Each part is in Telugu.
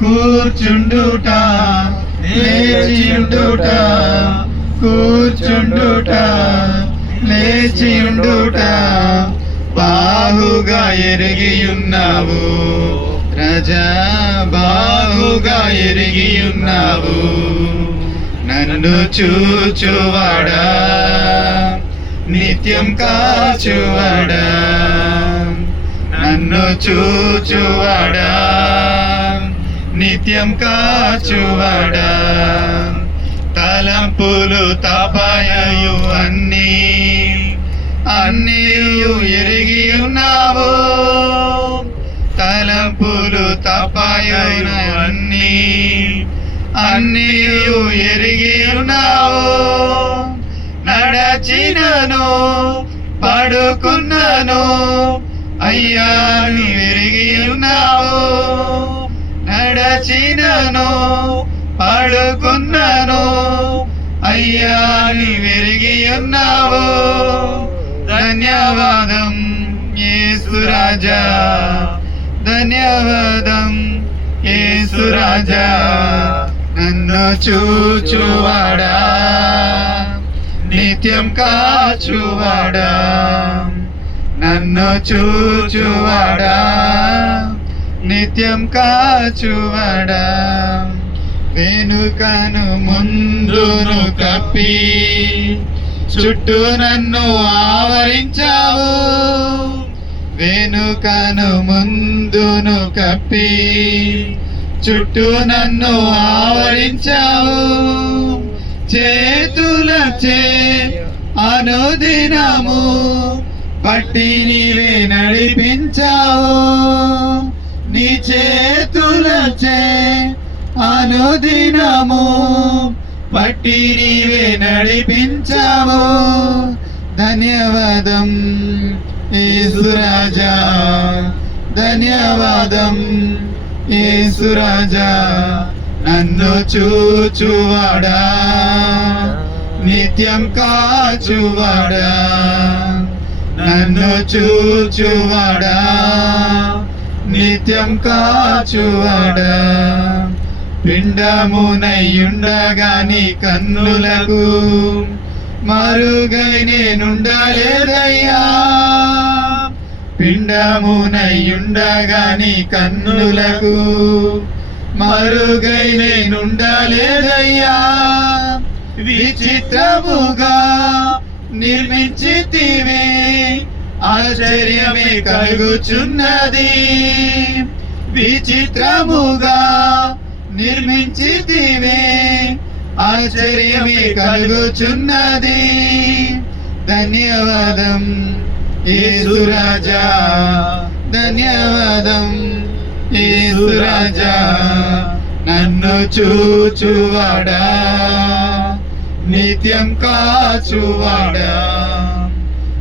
కూర్చుండుట లేచియుండుట కూర్చుండుట లేచియుండుట బాహుగా ఎరిగి ఉన్నావు రజా బాహుగా ఎరిగి ఉన్నావు నన్ను చూచువాడా నిత్యం కాచువాడా. నన్ను చూచువాడా. నిత్యం కాచువాడా. తలంపులు తపాయు అన్నీ. అన్నీయు ఎరిగి ఉన్నావు. తలంపులు తపాయన అన్నీ. అన్నీయు ఎరిగి ఉన్నావు. నడచినను పడుకున్నాను. అయ్యా నీ ఎరిగి ఉన్నావు. నడచినను పడుకున్నాను. అయ్యా నీ వెరిగి ఉన్నావు. ధన్యవాదం ఏసురాజా ధన్యవాదం ఏసురాజా నన్ను చూచువాడా. నిత్యం కాచువాడా. నన్ను చూచువాడా. నిత్యం కాచువడ? వెనుకను ముందును కప్పి చుట్టూ నన్ను ఆవరించావు. వెనుకను ముందును కప్పి చుట్టూ నన్ను ఆవరించావు. చేతులచే అనుదినము పట్టి నీవే నడిపించావు. నీ చేతులచే అనుదినము పట్టి నీవే నడిపించావు. ధన్యవాదం యేసురాజా ధన్యవాదం యేసురాజా నన్ను చూచువాడా. నిత్యం కాచువాడా. నన్ను చూచువాడా. నిత్యం కాచువడ. పిండమునయ్యుండగా నీ కన్నులకు మరుగై నేనుండలేదయ్యా. పిండమునయ్యుండగా నీ కన్నులకు మరుగై నేనుండలేదయ్యా. విచిత్రముగా నిర్మించితివే ఆశ్చర్యమే కలుగుచున్నది. విచిత్రముగా నిర్మించితివి. ఆశ్చర్యమే కలుగుచున్నది. ధన్యవాదం ఏసురాజా ధన్యవాదం ఏసురాజా నన్ను చూచువాడా నిత్యం కాచువాడా.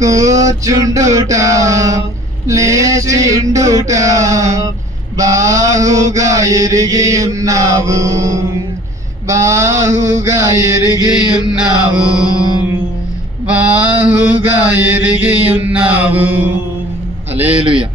కూర్చుండుట లేచిండుట బాహుగా ఎరిగి ఉన్నావు. బాహుగా ఎరిగి ఉన్నావు. బాహుగా ఎరిగి ఉన్నావు. అలేలుయా